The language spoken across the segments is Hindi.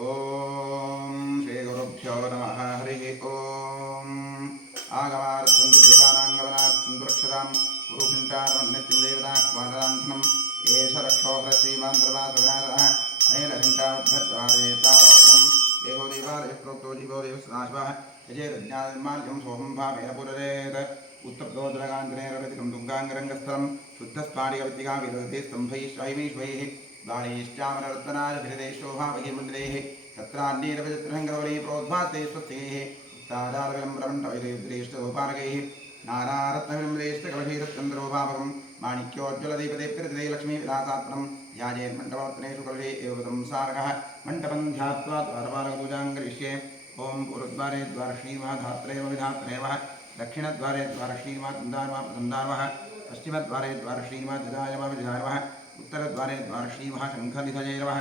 ओम श्री गुरुभ्यो नमः हरि ओम आगमार्थं देवानांगवनार्थं रक्षतां गुरुघण्टारवन्नित्यं देवता स्वादनान्तनम् एष रक्षोः श्रीमान्त्रवासविनाशः अनेन घण्टावद्भद्वादेतावोत्रं देहो देवालयः प्रोक्तो जीवो देवस्नाशवः यजेरज्ञानिर्माल्यं सोमं भावेन पुररेत् उत्तप्तोदरकाञ्जनेररतिकं तुङ्गाङ्गरङ्गस्थलं शुद्धस्फाटिकविद्यिका विदधते स्तम्भैश्चैमीश्वैः दानेश्चामरत्नाभिहृदेशोभावयमन्दिरेः तत्रान्येरविचित्रहङ्गरवरे प्रोद्भाते स्वस्तिः तादारविलम्बरमण्डवैरेश्चोपानकैः नानारत्नविलम्बरेश्चकलशैरचन्द्रोभावकं माणिक्योज्ज्वलदीपदेप्तिरतिरे लक्ष्मीविलासात्मनं ध्यायेन्मण्डपत्नेषु कलशे एव संसारकः मण्डपं ध्यात्वा द्वारपालकपूजां करिष्ये ॐ पूर्वद्वारे द्वारश्रीर्वा धात्रेव विधात्रेवः दक्षिणद्वारे द्वारश्रीर्वा तन्दार्वा प्रतन्दार्वः पश्चिमद्वारे द्वारश्रीर्वा जजायव विजयायवः उत्तरद्वारे द्वारश्रीमः शङ्खनिधजैरवः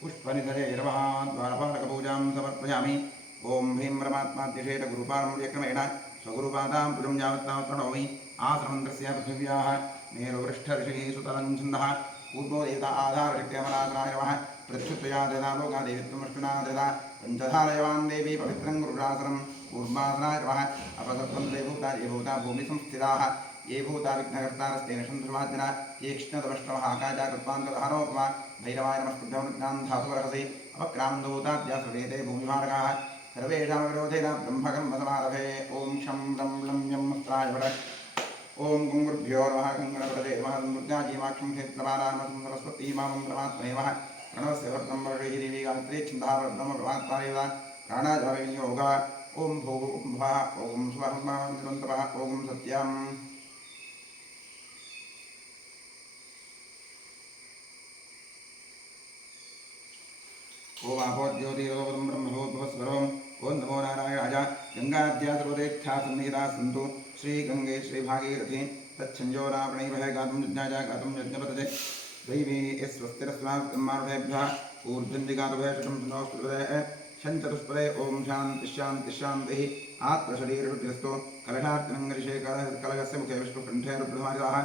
पुष्पनिधजैरवः द्वारपालकपूजां समर्पयामि ॐ ह्रीं परमात्माद्यशेत गुरुपारम्यक्रमेण स्वगुरुपादां पुजं यावत्तावत् प्रणौमि आसमन्द्रस्य पृथिव्याः मेरुपृष्ठऋषिः सुतलं छन्दः पूर्वो देवता आधारशक्त्यमनाथनायवः प्रत्युत्तया देदा लोका देवित्वमष्टुना देदा पञ्चधारयवान् देवी पवित्रं गुरुरासनं कूर्मासनायवः अपसत्त्वं देवभूता ये भूता भूमिसंस्थिताः ये भूता विघ्नकर्तारस्तेन शंसुर्वाजना ये कृष्णतमष्टमः आकाशाकृत्वान्तरहारोपमा भैरवाय नमस्तुभ्यं धातुरहसि अपक्रामन्दूताद्या सर्वेते भूमिभारकाः सर्वेषां विरोधेन ब्रह्मकर्मसमारभे ॐ शं लं लं यं मस्त्राय वट ॐ गुरुभ्यो नमः गङ्गणपतये नमः दुर्गाजीवाक्षं क्षेत्रपालानमसं सरस्वती मामं परमात्मने नमः प्रणवस्य वर्तं वर्षैः देवी गायत्री छन्दः ब्रह्मपरमात्मानेव प्राणायामविनियोगः ॐ भूः ॐ भुवः ॐ स्वः निरन्तरः ॐ सत्यम् ओम आपो ज्योतिरोपदं ब्रह्मभूतस्वरम् ओं नमो नारायणाय गंगाद्या सर्वदेख्या सन्निहिता सन्तु श्रीगंगे श्रीभागीरथी तच्छञ्जोरावणैः गातुं यज्ञाय गातुं यज्ञपतये दैवी स्वस्तिरस्मात्मार्भेभ्यः ऊर्ध्वन्दिगातुभे शतं तनोस्तुभे शञ्चतुष्पदे ॐ शान्ति शान्ति शान्तिः आत्मशरीरशुद्धिरस्तु कलशार्चनङ्गरिषे कलगस्य मुखे विष्णुकण्ठे रुद्रमारिताः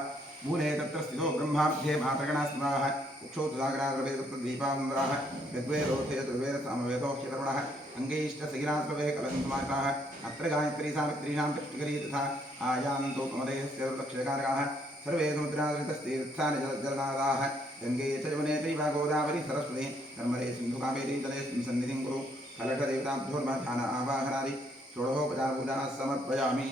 मूले तत्र स्थितो ब्रह्माब्धे मातृगणास्मराः उक्षोत्सागरारभे सप्तद्वीपान्वराः ऋग्वेदोऽथे दुर्वेदसामवेदो ह्यतरुणः अङ्गैष्टसहिरास्वभे कलशंसमाहिताः अत्र गायत्री सावित्रीषां कृष्णकरी तथा आयान्तोपमदेहस्य दक्षकारकाः सर्वे समुद्रादितस्तीर्थानि जलनादाः गङ्गे च यमुने चैव गोदावरी सरस्वती नर्मदे सिन्धुकावेरी जलेऽस्मिन् सन्निधिं कुरु कलशदेवताभ्योर्मध्यान आवाहनादि षोडशोपचारपूजाः समर्पयामि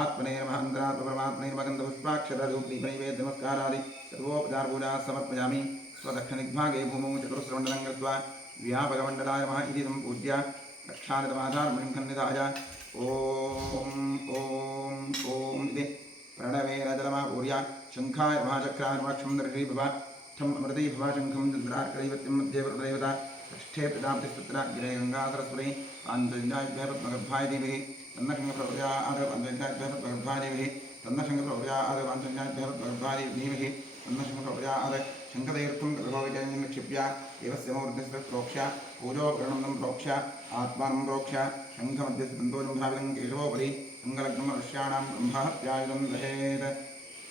आत्मने नमः अन्तरात्मपरमात्मने नमः गन्धपुष्पाक्षरधूपदीपनैवेद्य नमस्कारादि सर्वोपचारपूजाः समर्पयामि स्वदक्षिणदिग्भागे भूमौ चतुस्रमण्डलं गत्वा व्यापकमण्डलाय नमः इति तं पूज्य रक्षानितमाधारमणिं खण्डिताय ॐ इति प्रणवेन जलमापूर्य शङ्खाय नमः चक्राय नमः क्षं दर्शयिभव ठम् अमृते भव शङ्खं चन्द्रार्कदैवत्यं मध्ये प्रदेवता षष्ठे प्रजापतिस्तत्र गिरे गङ्गा सरस्वती पाञ्चजन्याभ्यः पद्मगर्भाय देवी तन्नशङ्खप्रभृत्या आदपञ्चजन्याभ्यः पद्मगर्भाय देवी तन्नशङ्खप्रभृत्या आदपञ्चजन्याभ्यः पद्मगर्भाय धीमहि तन्नशङ्खप्रभृत्या आद शङ्खतीर्थं गृहोविजयं निक्षिप्य देवस्य मूर्तिस्य प्रोक्ष्य पूजोपकरणं प्रोक्ष्य आत्मानं प्रोक्ष्य शङ्खमध्यस्तन्तोजं धावितं केशवोपरि अङ्गलग्नं मनुष्याणां ब्रह्महत्यायुधं दहेत्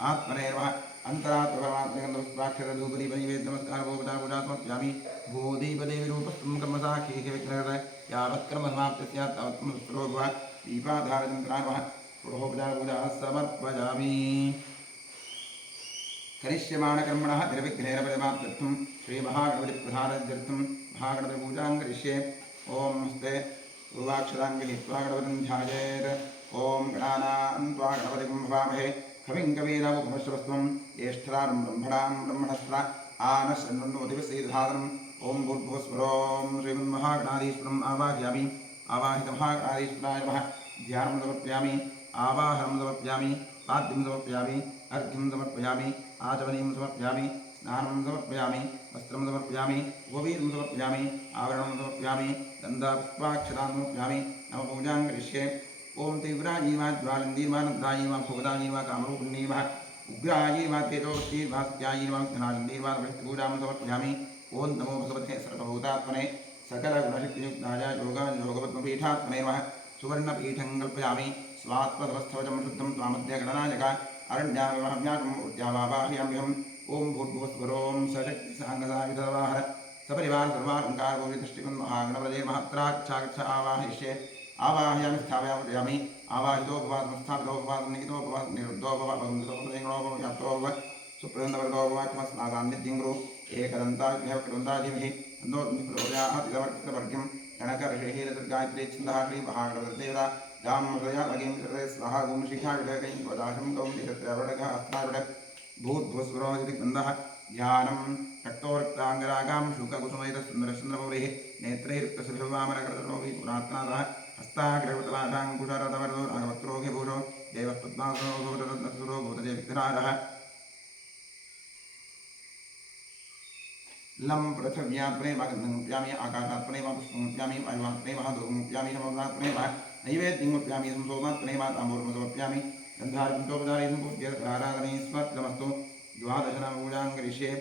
आत्मने नमः अन्तरात्मपरमात्मगन्धपुष्पाक्षरधूपदीपनैवेद्य नमस्कारोपचारपूजा समर्पयामि भूदीपदेवीरूपस्थं कर्मसाक्षीः विग्रहः यावत्कर्मसमाप्तिः स्यात् तावत्कर्मसुस्थरो भव दीपाधारचन्द्राय नमः षोडशोपचारपूजाः समर्पयामि करिष्यमाणकर्मणः निर्विघ्नेन परिमाप्त्यर्थं श्रीमहागणपतिप्रसादार्थं महागणपतिपूजां करिष्ये ॐ हस्ते पूर्वाक्षरां गृहीत्वा गणपतिं ध्यायेत् ॐ गणानां त्वा गणपतिं भवामहे कविं कवीनामुपमश्रवस्त्वं ज्येष्ठरां ब्रह्मणां ब्रह्मणस्त्र आनश्रन्वन्नोतिवसीदधातनम् ॐ भूर्भुवस्वरों श्रीमन्महागणाधीश्वरम् आवाहयामि आवाहितमहागणाधीश्वराय नमः ध्यानं समर्पयामि आवाहनं समर्पयामि पाद्यं समर्पयामि अर्घ्यं समर्पयामि आचमनीं समर्पयामि स्नानं समर्पयामि वस्त्रं समर्पयामि उपवीतं समर्पयामि आवरणं समर्पयामि गन्धपुष्पाक्षरां समर्पयामि नवपूजां करिष्ये ॐ तीव्रायीमा ज्वालन्दीमा नन्दायीमा भुवदायीमा कामरूपिणीमा उग्रायीमा तेजोवतीर्मा सत्यायीमा धनानन्दीमा पूजां समर्पयामि ॐ नमो भगवते सर्वभूतात्मने सकलगुणशक्तियुक्ताय योगपद्मपीठात्मने नमः सुवर्णपीठं कल्पयामि स्वात्मसवस्थवचं शुद्धं त्वामद्य गणनायक अरण्यामिमहम्याकम् उद्यावावाहयाम्यहम् ॐ भूर्भुवस्वरों सशक्तिसाङ्गसायुधवाहर सपरिवार सर्वालंकार गोविंदष्टिमन महागणपते महत्राक्षागच्छ आवाहयिष्ये आवाहयामि स्थापयामि आवाहितो भवात् संस्थापितो भवात् निहितो भवात् निरुद्धो भवात् भगवन्तोपदेङ्गो भवात् भवात् सुप्रबन्धवर्गो भवात् मस्नासान्निध्यं गुरु एकदन्ताभ्यः कृदन्ताधिमहि तन्नोर्मिप्रचोदयात् गणकर्षेहीरदुर्गायत्री छन्दः श्रीमहागणपतिदेवता यां हृदया भगीं कृते स्वाहा गुं शिखाविडकैं गोदाशं गौं निहत्यावडकः अस्त्राविड भूद्भुस्वरोदिगन्धः ध्यानं रक्तोरक्ताङ्गरागां शुककुसुमैतसुन्दरचन्द्रपौरेः नेत्रैरुक्तसुभिवामनकृतलोभि पुरात्नाथः हस्ताग्रवतलाशाङ्कुशरथवरदो नागवक्त्रोऽभिभूषो देवस्तद्मासनो भूतरत्नसुरो भूतजयविघ्नारः लं पृथिव्यात्मने मगन्धमुप्यामि आकाशात्मने पुष्पमुप्यामि वायुवात्मने धूपमुप्यामि नमोदात्मने नैवेद्यमुप्यामि संसोमात्मने ताम्बूलमसमर्प्यामि गन्धार्पितोपचारे सम्पूज्यराराधने स्वत्नमस्तु द्वादशनामपूजां करिष्ये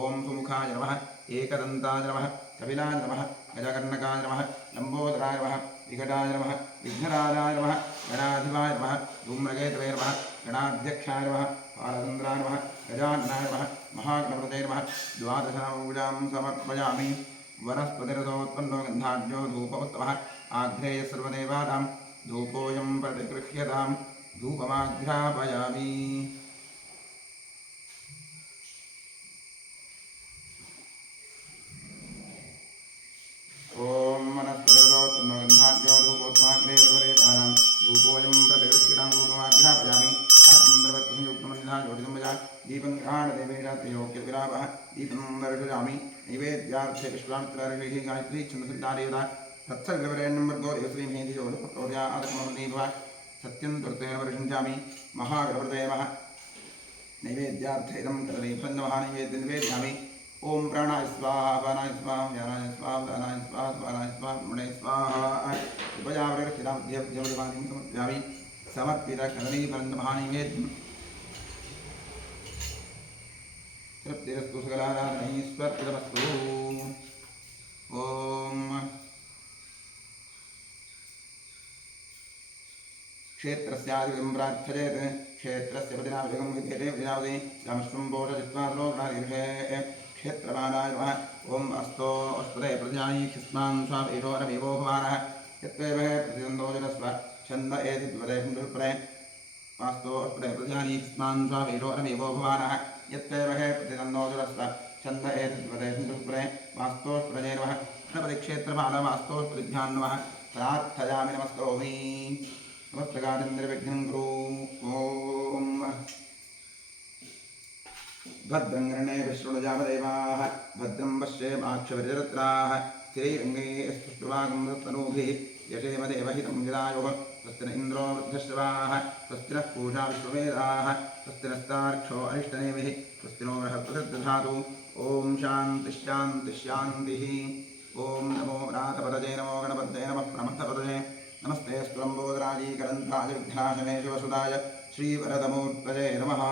ॐ सुमुखाय नमः एकदन्ताय नमः कपिलाय नमः गजकर्णकाय नमः लम्बोदराय नमः विकटाय नमः विघ्नराजाय नमः गणाधिपाय नमः धूम्रकेतवे नमः गणाध्यक्षाय नमः बालचन्द्राय नमः गजाननाय नमः महागणपतये नमः द्वादशनामपूजां समर्पयामि वनस्पतिरथोत्पन्नो गन्धाढ्यो धूपोत्तमः आघ्रेय सर्वदेवानां धूपोऽयं प्रतिगृह्यतां धूपमाघ्रापयामि ॐ वनस्पतिरथोत्पन्नो गन्धाढ्यो धूपोत्तमाग्रेय सर्वदेवानां धूपोऽयं प्रतिगृह्यतां धूपमाघ्रापयामि दीपं गृहाणदेवेशात्रयोग्यविरावः दीपं दर्शयामि नैवेद्यार्थे विश्वामित्रार्षैः गायत्री छन्दसन्नादेवता तत्सर्गवरेण्यं वर्गो देवश्रीमेधियोधप्रचोदयादकमदेव सत्यं त्वत्तेन वर्षिञ्चामि महागणपतये नमः नैवेद्यार्थे इदं कदलीफलं नमः नैवेद्यं निवेदयामि ॐ प्राणाय स्वाहा अपानाय स्वाहा व्यानाय स्वाहा उदानाय स्वाहा स्वानाय स्वाहा ब्रह्मणे स्वाहा उपयावृक्षितामध्यमध्यमदिवानिं समर्पयामि समर्पितकदलीफलं नमः नैवेद्यं तृप्तिरस्तु सकलाराधनैश्वर्तिरमस्तु ॐ क्षेत्रस्यादिकं प्रार्थयेत् क्षेत्रस्य प्रतिनाभिगं विधेते विनावदे रामश्वं बोधजित्वार्लोकनादीर्घे क्षेत्रमानाय नमः ॐ अस्तो अस्तुते प्रजायि खिस्मान् स्वामेषो रमेवो भवानः यत्त्वेव प्रतिदन्दोजनस्व छन्द एतिद्वदेशुपरे वास्तो अस्तुते प्रजायि खिस्मान् स्वामेषो रमेवो भवानः यत्त्वेव प्रतिदन्दोजनस्व छन्द एतिद्वदेशुपरे वास्तोस्प्रजे नमः गणपतिक्षेत्रपालवास्तोस्प्रतिभ्यां नमः प्रार्थयामि नमस्करोमि नमस्तकादिन्द्रविघ्नं गुरु ॐ भद्रं गृणे विष्णुजामदेवाः भद्रं पश्येमाक्षविरजत्राः स्थिरैरङ्गैः स्पृष्टवागं तनूभिः यशेमदेवहितं गिरायोः स्वस्ति न इन्द्रो वृद्धश्रवाः स्वस्ति नः पूषा विश्ववेदाः स्वस्ति नस्तार्क्ष्यो अरिष्टनेमिः स्वस्ति नो बृहस्पतिर्दधातु ॐ शान्तिश्शान्तिश्शान्तिः ॐ नमो नाथपतये नमो गणपतये नमः प्रमथपतये नमस्ते स्तुलम्बोदराजीकरन्ताय विघ्नाशने शिवसुदाय श्रीवरदमूर्तये नमः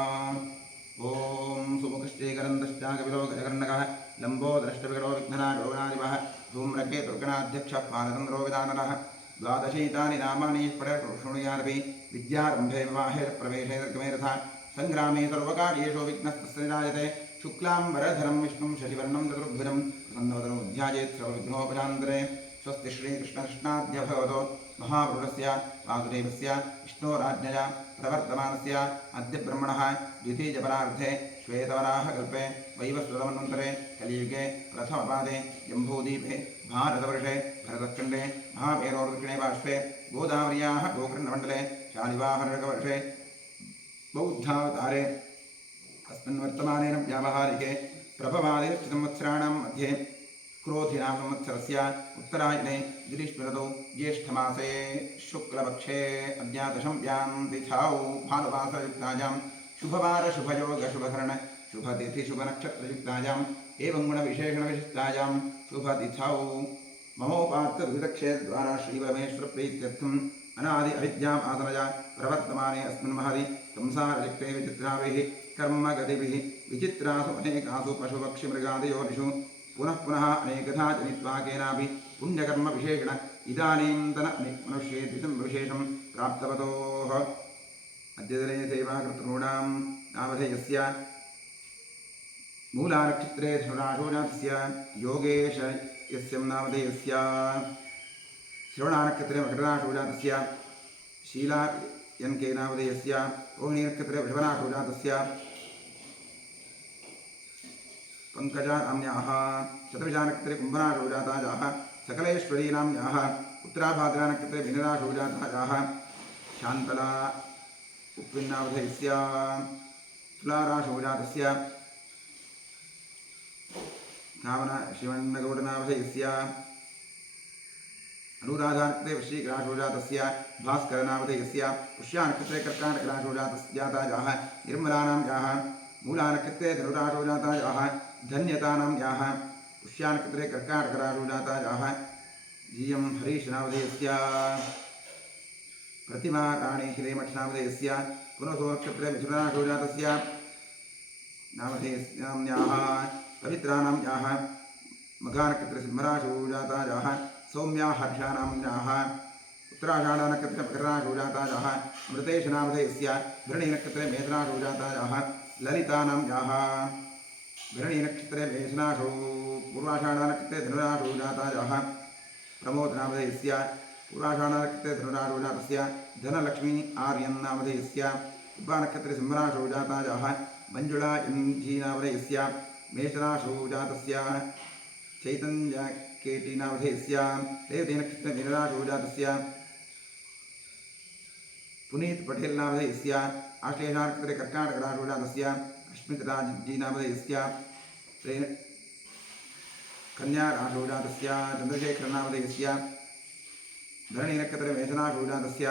ॐ सुमुखश्चैकरन्तश्चाकविलो गजकर्णकः लम्बोदरष्टविकटो विघ्ननाशो गणाधिपः धूम्रकेतुर्गणाध्यक्षः पालचन्द्रो विदानरः द्वादशैतानि नामानि शृणुयानपि विद्यारम्भे विवाहे प्रवेशे दीर्घमेरथा सङ्ग्रामे सर्वकार्येषु विघ्नस्तस्य निराजते शुक्लाम्बरधरं विष्णुं शशिवर्णं चतुर्भुजं प्रसन्नवदनमुध्यायेत् सर्वविघ्नोपशान्तरे स्वस्ति श्रीकृष्णकृष्णाद्य भगवतो महापुरुषस्य वासुदेवस्य विष्णोराज्ञया प्रवर्तमानस्य अद्य ब्रह्मणः द्वितीयपरार्धे श्वेतवराहकल्पे वैवस्वतमन्वन्तरे कलियुगे प्रथमपादे जम्बूद्वीपे भारतवर्षे भरतखण्डे महामेरोर्दक्षिणे पार्श्वे गोदावर्याः गोकर्णमण्डले शालिवाहनवर्षे बौद्धावतारे अस्मिन् वर्तमानेन व्यावहारिके प्रभवादे संवत्सराणां मध्ये क्रोधिनाम संवत्सरस्य उत्तरायणे गिरीष्मऋतौ ज्येष्ठमासे शुक्लपक्षे अद्यादशम्यां तिथौ भानुवासयुक्तायां शुभवारशुभयोगशुभकरण शुभतिथिशुभनक्षत्रयुक्तायाम् एवं गुणविशेषणविशिष्टायां शुभतिथौ ममोपात्तविदक्षेद्वारा श्रीपरमेश्वरप्रीत्यर्थम् अनादि अविद्याम् आसनया प्रवर्तमाने अस्मिन् महति संसारचक्रे विचित्राभिः कर्मगतिभिः विचित्रासु अनेकासु पशुपक्षिमृगादियोनिषु पुनः पुनः अनेकधा जनित्वा केनापि पुण्यकर्मविशेषेण इदानीन्तन मनुष्ये द्वितं विशेषं प्राप्तवतोः अद्यतने सेवाकृतॄणां नामधेयस्य मूलानक्षत्रे धनुराशो जातस्य योगेश यस्य नामधेयस्य श्रवणानक्षत्रे मकरराशो जातस्य शीला यनके नामधेयस्य रोहिणीनक्षत्रे वृषभराशो जातस्य पंकजा नाम्न्याः शतभिषानक्षत्रे कुम्भराशो जातायाः सकलेश्वरी नाम्न्याः उत्तराभाद्रानक्षत्रे मीनराशो जातायाः शान्तला उप्पिन्नामधेयस्य तुलाराशो जातस्य कामना शिवण्णगौडनामधेयस्य अनुराधानक्षत्रे वृश्चिकराशो जातस्य भास्करनामधेयस्य पुष्यानक्षत्रे कर्काटकराशो जातायाः निर्मलानाम्याः मूलानक्षत्रे धनुराशो जातायाः धन्यतानाम्याः पुष्यानक्षत्रे कर्काटकराशो जातायाः जीयं हरीशनामधेयस्य प्रतिमा राणी हिरेमठनामधेयस्य पुनसोनक्षत्रे मिथुनराशो जातस्य नामधेयस्याम्याः पवित्रानाम्याः मघानक्षत्रे सिंहराशो जातायाः सौम्या हर्षानाम्याः उत्तराषाढानक्षत्रे मकरराशो जातायाः मृतेशनामधेयस्य भरणीनक्षत्रे मेषराशो जातायाः ललितानाम्याः भरणीनक्षत्रे मेषराशो पूर्वाषाढानक्षत्रे धनुराशो जातायाः प्रमोदनामधेयस्य पूर्वाषाढानक्षत्रे धनुराशो जातस्य धनलक्ष्मी आर्यन्नामधेयस्य उपानक्षत्रे सिंहराशो जातायाः मंजुळा नामधेयस्य मेषराशो जातस्य चैतन्यकेटीनामधेयस्य रेवतीनक्षत्रे मीनराशो जातस्य पुनीत पटेल नामधेयस्य आश्लेषानक्षत्रे कर्काटकराशो जातस्य अश्मितराजीनामधेयस्य कन्या राशो जातस्य चंद्रशेखरनामधेयस्य धरणीनक्षत्रे मेषराशो जातस्य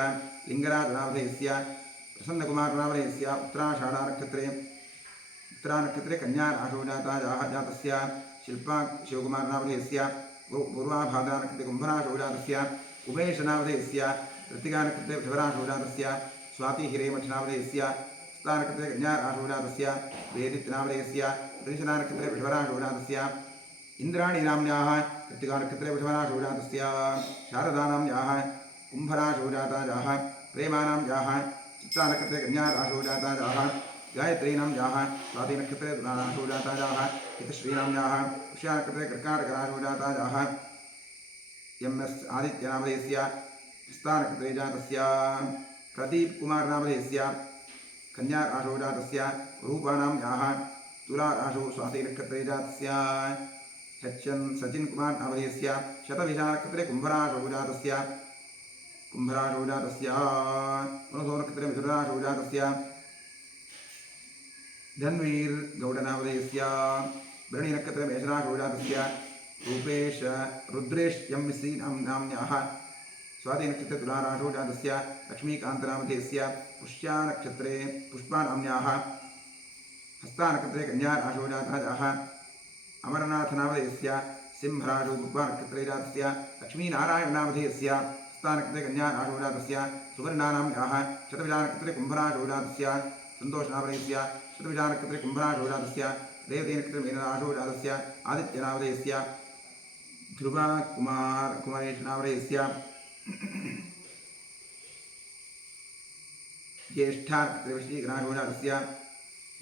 लिंगराजनामधेयस्य प्रसन्नकुमारनामधेयस्य उत्तराषाढानक्षत्रे कन्या राशो जातस्य शिल्पा शिवकुमारनामधेयस्य पूर्वाभाद्रानक्षत्रे कुम्भराशो जातस्य उमेशनामधेयस्य कृत्तिकानक्षत्रे वृषभराशो जातस्य स्वाति हिरेमठनामधेयस्य हस्तानक्षत्रे कन्या राशो जातस्य वेदितनामधेयस्य वृषणानक्षत्रे वृषभराशो जातस्य इंद्राणी नाम्न्याः कृत्तिकानक्षत्रे वृषभराशो जातस्य शारदानाम्याः कुम्भराशो जातायाः प्रेमानाम्याः चित्तानक्षत्रे कन्या राशो जातायाः गायत्रीनाम्याः स्वातिनक्षत्रे तुलाराशो जातायाः हितश्रीनाम्याः पुष्यानक्षत्रे कर्काटकराशो जातायाः एम्.एस्. आदित्यनामधेयस्य हस्तानक्षत्रे जातस्य प्रदीप कुमारनामधेयस्य कन्या राशो जातस्य रूपानाम्याः तुलाराशो स्वातिनक्षत्रे जातस्य एच्.एन्. सचिन कुमार नामधेयस्य शतभिषानक्षत्रे कुम्भराशो जातस्य पुनसोनक्षत्रे मिथुनराशो जातस्य धन्वीर गौडनामधेयस्य भरणीनक्षत्रे मेषराशो जातस्य रूपेश रुद्रेश एम्.सी. नाम्न्याः स्वातिनक्षत्रे तुलाराशो जातस्य लक्ष्मीकान्तनामधेयस्य पुष्यानक्षत्रे पुष्पानाम्न्याः हस्तानक्षत्रे कन्या राशो जातायाः अमरनाथनामधेयस्य सिंहराशो पूर्वानक्षत्रे जातस्य लक्ष्मीनारायणनामधेयस्य हस्तानक्षत्रे कन्या राशो जातस्य सुवर्णानाम्याः शतभिषानक्षत्रे कुम्भराशो जातस्य सन्तोषनामधेयस्य शतभिषानक्षत्रे कुम्भराशो जातस्य रेवतीनक्षत्रे मीनराशो जातस्य आदित्यनामधेयस्य ध्रुवा कुमारेशनामधेयस्य ज्येष्ठानक्षत्रे वृश्चिकराशो जातस्य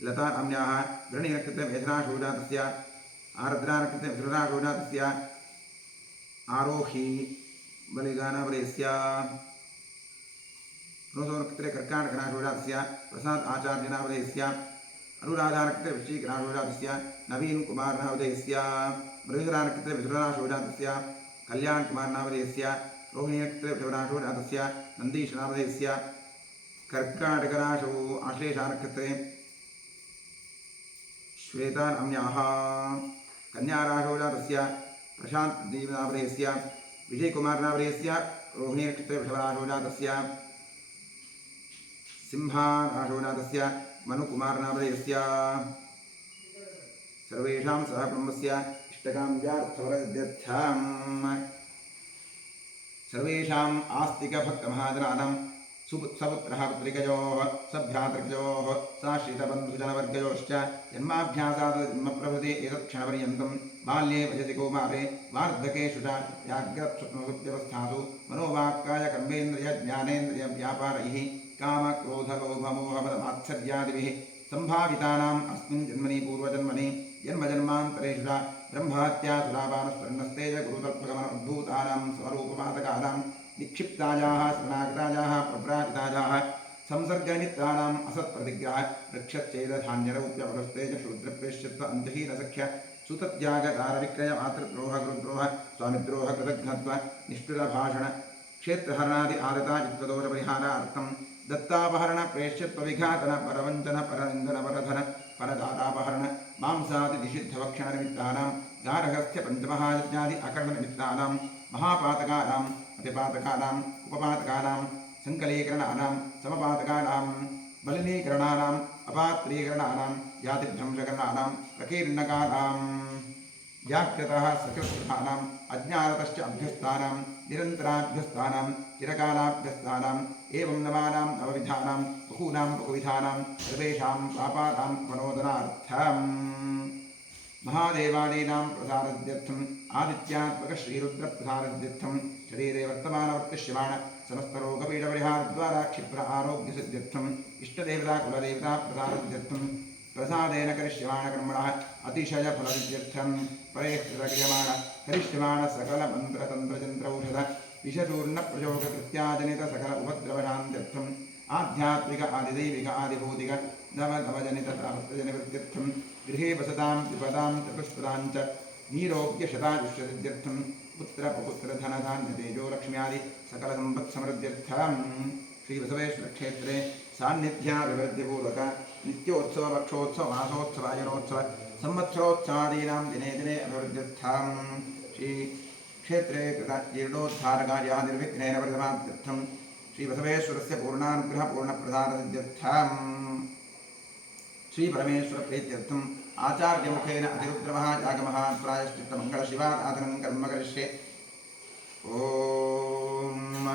लता नाम्न्याः भरणीनक्षत्रे मेषराशो जातस्य आर्द्रानक्षत्रे मिथुनराशो जातस्य आरोही बलिगानामधेयस्य पुनसोनक्षत्रे कर्काटकराशो जातस्य प्रसाद आचार्यनामधेयस्य अनुराधानक्षत्रे वृश्चिकराशो जातस्य नवीन कुमारनामधेयस्य मृगरानक्षत्रे मिथुनराशो जातस्य कल्याण कुमारनामधेयस्य रोहिणीनक्षत्रे वृषभराशो जातस्य नन्दीशनामधेयस्य कर्काटकराशो आश्लेषानक्षत्रे श्वेता नाम्न्याः कन्याराशो जातस्य प्रशांत दीपनामधेयस्य विजयकुमारनामधेयस्य रोहिणीनक्षत्रे वृषभराशो जातस्य सिंहाराशो जातस्य मनुकुमारनामधेयस्य सर्वेषां सह ब्रह्मस्य इष्टकाम्यार्थवरसिद्ध्यर्थं सर्वेषाम् आस्तिकभक्तमहाजनानां सपुत्रः पुत्रिकयोः सभ्रातृकयोः साश्रितबन्धुजनवर्गयोश्च जन्माभ्यासात् जन्मप्रभृति एतत्क्षणपर्यन्तं बाल्ये वयसि कौमारे वार्धकेषु च जाग्रत्स्वप्नसुप्त्यवस्थासु मनोवाक्कायकर्मेन्द्रियज्ञानेन्द्रियव्यापारैः कामक्रोधलोभमोहमदमात्सर्यादिभिः सम्भावितानाम् अस्मिन् जन्मनि पूर्वजन्मनि जन्मजन्मान्तरेषु ब्रह्महत्यासुरापानस्वर्णस्तेज गुरुतल्पगमनोद्भूतानां स्वरूपपातकानां निक्षिप्तायाः स्मनाकृतायाः प्रव्राजितायाः संसर्गनिमित्तानाम् असत्प्रतिग्रह वृक्षच्छेदधान्यरौप्यपगस्तेज शूद्रप्रेष्यत्व अन्तहीनसख्य सुतत्यागकारविक्रय मातृद्रोह गुरुद्रोह स्वामिद्रोह कृतघ्नत्व निष्ठुरभाषण क्षेत्रहरणादि आदता चित्तदोषपरिहारार्थं दत्तापहरण प्रेष्यत्व विघातन परवञ्चन परनिन्दन परधन परदातापहरण मांसादि निषिद्धभक्षण निमित्तानां गारहस्य पञ्चमहायज्ञादि अकरणनिमित्तानां महापातकानां अतिपातकानां उपपातकानां संकलीकरणानां समपातकानां मलिनीकरणानां अपात्रीकरणानां जातिभ्रंशकरणानां प्रकीर्णकानां व्याकृतः सकृत्कृतानाम् अज्ञानतश्च अभ्यस्तानां निरन्तराभ्यस्तानां चिरकालाभ्यस्तानाम् एवं नवानां नवविधानां बहूनां बहुविधानां सर्वेषां पापानां मनोदनार्थम् महादेवादीनां प्रसारद्यर्थम् आदित्यात्मकश्रीरुद्रप्रसारद्यर्थं शरीरे वर्तमानवर्तिष्यमाण समस्तरोगपीडपरिहारद्वारा क्षिप्र आरोग्यसिद्ध्यर्थम् इष्टदेवता कुलदेवता प्रसारद्यर्थं प्रसादेन करिष्यमाणकर्मणः अतिशयफलसिद्ध्यर्थं परेष्कृतक्रियमाण करिष्यमाण सकलमन्त्रतन्त्रयन्त्रौषध विषचूर्णप्रयोगकृत्याजनित सकल उपद्रवशान्त्यर्थम् आध्यात्मिक आदिदैविक आदिभौतिक नवनवजनिततापत्रजनिवृत्त्यर्थं गृहे वसतां विपदां चतुष्पदां च नीरोग्यशतायुष्यसिद्ध्यर्थं पुत्रपपुत्रधनधान्यतेजो लक्ष्म्यादि सकलसम्पत्समृद्ध्यर्थं श्रीबसवेश्वरक्षेत्रे सान्निध्याभिवृद्धिपूर्वक नित्योत्सव पक्षोत्सव मासोत्सव आयनोत्सव संवत्सरोत्सवादीनां दिने दिने अभिवृद्ध्यर्थं श्री क्षेत्रे कृतजीर्णोद्धारकार्यः निर्विघ्नेन परिसमाप्त्यर्थं श्रीबसवेश्वरस्य पूर्णानुग्रह पूर्णप्रसादसिद्ध्यर्थं श्रीपरमेश्वरप्रीत्यर्थम् आचार्यमुखेन अतिरुद्रमः यागमः प्रायश्चित्तमङ्गलशिवाराधनं कर्म करिष्ये। ॐ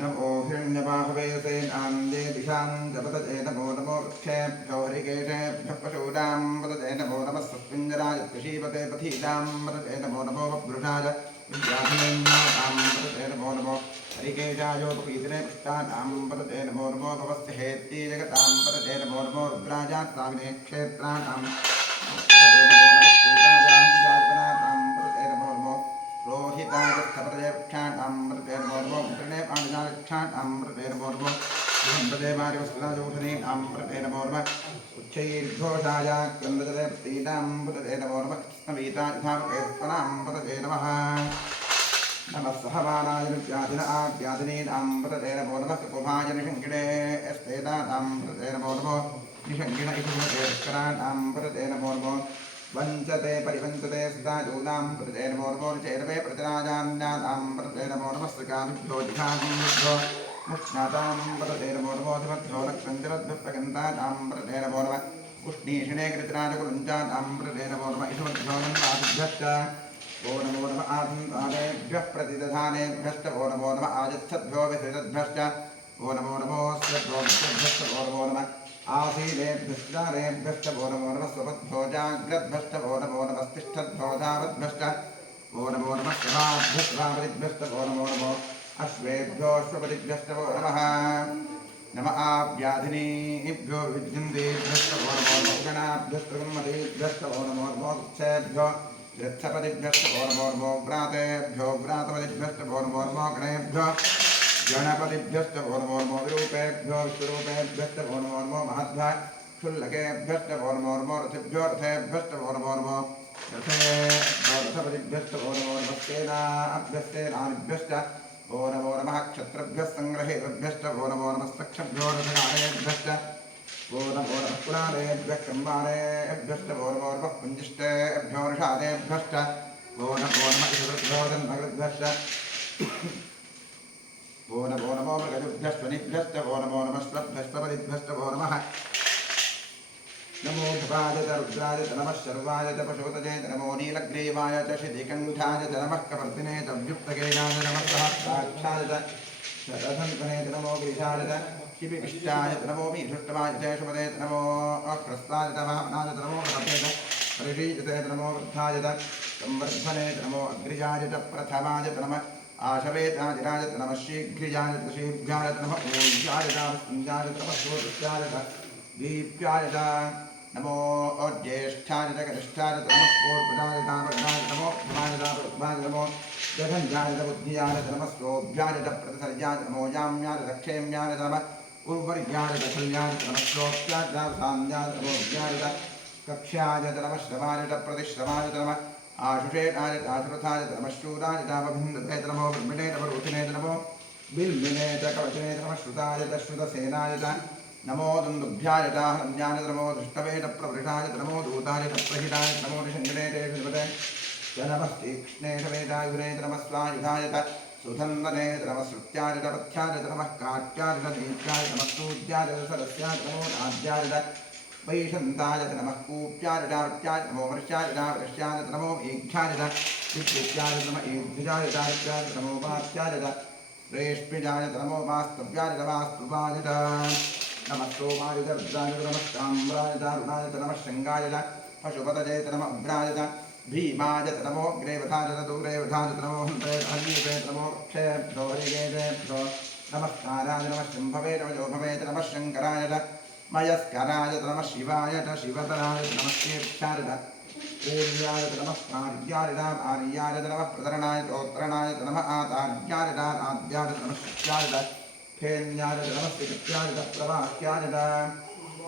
नमो हिरण्यबाहवे नान्दे दिशां जपतते नमो नमो वृक्षेभ्यो हरिकेशेभ्यः पशूनां वदते नमो नमः सत्पिञ्जराय कृषीपते पथीनां वदते नमो नमो वभृषाय विद्याधनेन्नाथां वदते नमो नमो हरिकेशायोपपीतने पुष्टानां वदते नमो नमो भवस्य हेत्यै जगतां वदते नमो नमो रुद्राजात्ताविने क्षेत्राणां वदते नमो नमः सूताजाहञ्जातनानां वदते नमो नमो रोहिताजस्थपतये वृक्षाणां वदते नमो नमो मुद्रणे पाणिजालक्षाणां वदते नमो नमो बृहन्पदे मारिवस्त्राजौषधीनां वदते नमो नमः उच्चैर्घोषाय क्रन्दजते प्रतीनां वदते नमो नमः कृष्णवीतायुधावकेत्पनां वदते नमः नमः सहमानाय व्याधिन आव्याधिनीनां वदते नमो नमः कपुभाय निषङ्गिणे स्तेदानां वदते नमो नमो निषङ्गिण इषुमतेष्कराणां वदते नमो नमो वञ्चते परिवञ्चते सदाजूनां वदते नमो नमो चैरवे प्रतिराजान्यानां वदते नमो नमः सकाभिभ्यो जिघाभिभ्यो मुष्णातां वदते नमो नमो धिमभ्यो नक्षञ्जलद्भिप्रगन्तानां वदते नमो नमः उष्णीषिणे कृतराजकुलञ्चानां वदते नमो नमः इषुमभ्यो नन्दादिभ्यश्च ओ नमो नमः आदिभ्यः प्रतिदधानेभ्यश्च ओ नमो नमः आजच्छद्भ्यो विसृजद्भ्यश्च ओ नमो नमोऽस्यभ्यो विसृजद्भ्यश्च ओ नमो नमः आसीनेभ्यश्चारेभ्यश्च वो नमो नमः स्वपद्भ्यो जाग्रद्भ्यश्च वो नमो नमः तिष्ठद्भ्यो धावद्भ्यश्च वो नमो नमः शवाभ्यश्वापतिभ्यश्च वो नमो नमो अश्वेभ्योऽश्वपतिभ्यश्च वो नमः नम आव्याधिनीभ्यो विद्युन्देभ्यश्च वो नमो नमो गणाभ्यश्च गुम्मतेभ्यश्च वो नमो नमो वृक्षेभ्यो वृक्षपतिभ्यश्च वो नमो नमो व्रातेभ्यो व्रातपतिभ्यश्च वो नमो नमो गणेभ्यो गणपतिभ्यश्च वो नमो नमो विरूपेभ्यो विश्वरूपेभ्यश्च वो नमो नमो महद्भ्यः क्षुल्लकेभ्यश्च वो नमो नमो रथेभ्यो रथेभ्यश्च वो नमो नमो रथेभ्यो रथपतिभ्यश्च वो नमो नमः सेनाभ्यश्चेनानिभ्यश्च वो नमो नमः क्षत्रभ्यः सङ्ग्रहेतृभ्यश्च वो नमो नमः सक्षभ्यो रथनारेभ्यश्च वो नमो नमः कुलालेभ्यः कम्बालेभ्यश्च वो नमो नमः पुञ्जिष्टेभ्यो ऋषादेभ्यश्च वो नमो नमः इषुभ्यो जन्मकृद्भ्यश्च वो नमो नमो मृगजुभ्यश्वनिभ्यश्च वो नमो नमः श्वभ्यश्वपतिभ्यश्च वो नमः नमो भवाय च रुद्राय च नमः शर्वाय च पशुपतये च नमो नीलग्रीवाय च शितिकण्ठाय च नमः कपर्दिने च व्युक्तकेनाय नमः सहस्राक्षाय च शतधन्वने च नमो गिरिशाय च शिपिविष्टाय च नमो मीधुष्टवाय च शुभदे च नमो अह्रस्ताय च वामनाय च नमो रथे च परिषीयते च नमो वृद्धाय च संवर्धने च नमो अग्रिजाय च प्रथमाय च नमः आशवेताजिराजत नमः शीघ्रियाजत शीघ्राजत नमः ऊर्जाजत नमः सोदृश्याजत दीप्याजत नमो ज्येष्ठाजत कनिष्ठाजत नमः पूर्वजाजत नमो धमाजत नमो जघन्याजत बुद्धियाजत नमः सोभ्याजत प्रतिसर्याजत नमो याम्याजत क्षेम्याजत नमः उर्वर्याजत कल्याजत नमः श्रोत्याजत साम्याजत नमोज्ञाजत कक्ष्याजत नमः श्रवाजत प्रतिश्रवाजत नमः आशुषेणाजत आशुरथाजत नमः शूराजत अवभिन्दते नमो ब्रह्मणे नमो रुचिने नमो बिल्बिने च कवचने नमः श्रुताजत श्रुतसेनाजत नमो दुन्दुभ्याजत हनन्याजत नमो दृष्टवेट प्रवृषाजत नमो दूताजत प्रहिताजत नमो निषङ्गणे देवते च नमः तीक्ष्णे वेदायुरे नमः स्वायुधाजत सुधन्वने नमः श्रुत्याजत पथ्याजत नमः काट्याजत दीप्याजत नमः सूर्याजत सरस्याजत नमो नाद्याजत वैशन्ताजत नमः कूप्याजत नमो वर्ष्याजत नमो ईक्षाजत विद्युत्याजत नमः ईद्विजाजत नमो वात्याजत रेष्मिजाजत नमो वास्तव्याजत वास्तुवाजत नमः सोमाजत रुद्राजत नमः ताम्राजत अरुणाजत नमः शृङ्गाजत पशुपतजयत नमः उग्राजत भीमाजत नमो ग्रेवधाजत दूरेवधाजत नमो हन्येत नमो क्षेभ्यो हरिगेभ्यो नमस्काराय नमः शम्भवे नमः जोभवे नमः शङ्कराय मयस्कराय नमः शिवाय शिवतराय नमः तीर्थाय पूर्याय नमः कार्याय आर्याय नमः प्रतरणाय चोत्तरणाय नमः आतार्याय आद्याय नमः शिष्याय फेन्याय नमः श्रीकृत्याय प्रवाक्याय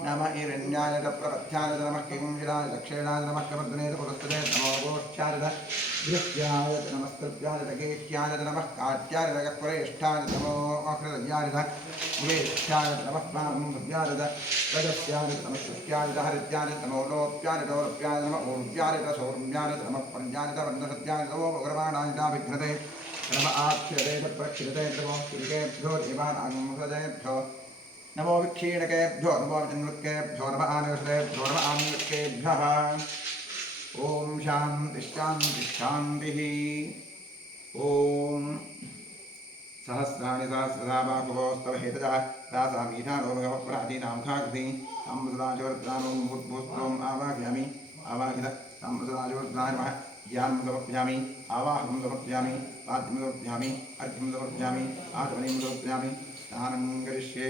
नमः हिरण्याय प्रपथ्याय नमः किंशिराय दक्षिणाय नमः कवर्धने पुरस्ते नमो गोष्ठ्याय दृष्ट्याय नमस्तृप्याय गेह्याय नमः काट्याय कक्वरेष्ठाय नमो अहृदयाय वेष्ठ्याय नमः पामुभ्याय रजस्याय नमः शुष्याय हरित्याय नमो लोप्याय लोप्याय नमः ऊर्जाय सौर्म्याय नमः पर्याय वर्णसत्याय नमो भगवानाय विघ्नते नमः आख्यते प्रक्षिते नमो किल्केभ्यो देवानागुंसदेभ्यो नमो विक्षीणकेभ्यो नमो जन्मकेभ्यो नमः आनवसेभ्यो नमः आनवकेभ्यः ओम शांति शांति शांतिः ओम सहस्राणि सहस्रधा बाहुवोस्तव हेतजः दासामीधानो भगवत्प्रादीनां खाकृति सम्मृतदाजवर्द्धानो भूतभूस्त्वम् आवाहयामि आवाहित सम्मृतदाजवर्द्धाय नमः ज्ञानं समर्पयामि आवाहनं समर्पयामि पाद्यं समर्पयामि अर्घ्यं समर्पयामि आचमनीं समर्पयामि स्नानं करिष्ये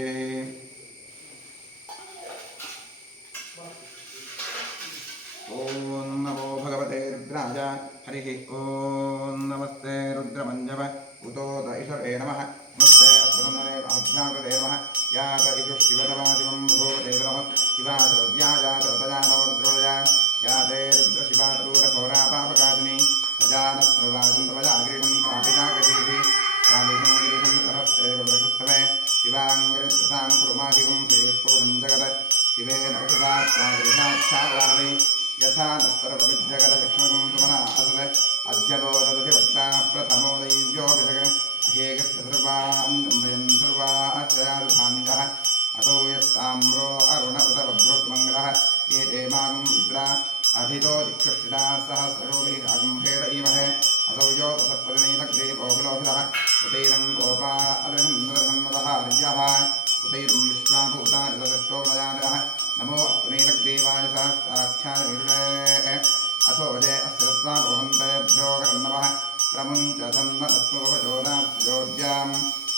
ओम नमो भगवते रुद्राय हरिः ओम नमस्ते रुद्रमञ्जव उतोत ईश्वरे नमः नमस्ते अस्मन्नरे अभ्याकृते नमः यात इषु शिवतमादिवं भगवते नमः शिवासव्याजातवतजानवरुद्रोया याते रुद्रशिवातदूरघोरापापकाशिनी सजानस्ववासन्तवजागिरिशं प्रापिताकशीः यामिषं सहस्ते वृषस्तवे शिवाङ्गरित्रसां कुरुमाधिगुं श्रेयस्पुरुषं जगत् शिवेन वसुधात्मागिरिशाक्षावादि यथा सर्वविद्यकरचक्ष्मकं सुमना असद अद्यबोधदति वक्ता प्रथमो दैव्योऽभिषग अहेकस्य सर्वान् जम्भयन् सर्वाश्चयारुधान्यः असौ यस्ताम्रो अरुण उत भद्रोत्मङ्गलः एते मागं रुद्रा अभितो दिक्षुषिताः सहस्ररोभिरागम्भेर ईमहे असौ यो सत्पदिनीलग्रे बहुलोभितः उतैरं गोपा अदृहन्नदः हर्यः उतैरं विश्वाभूतानिदृष्टो नयादः नमो अस्तुनीलग्रीवाय सहस्राख्याय विरुणे अथो जय अस्त्रस्वारोहन्तेभ्यो नमः प्रमुञ्च धन्मदस्मोपचोदाब्जोद्यां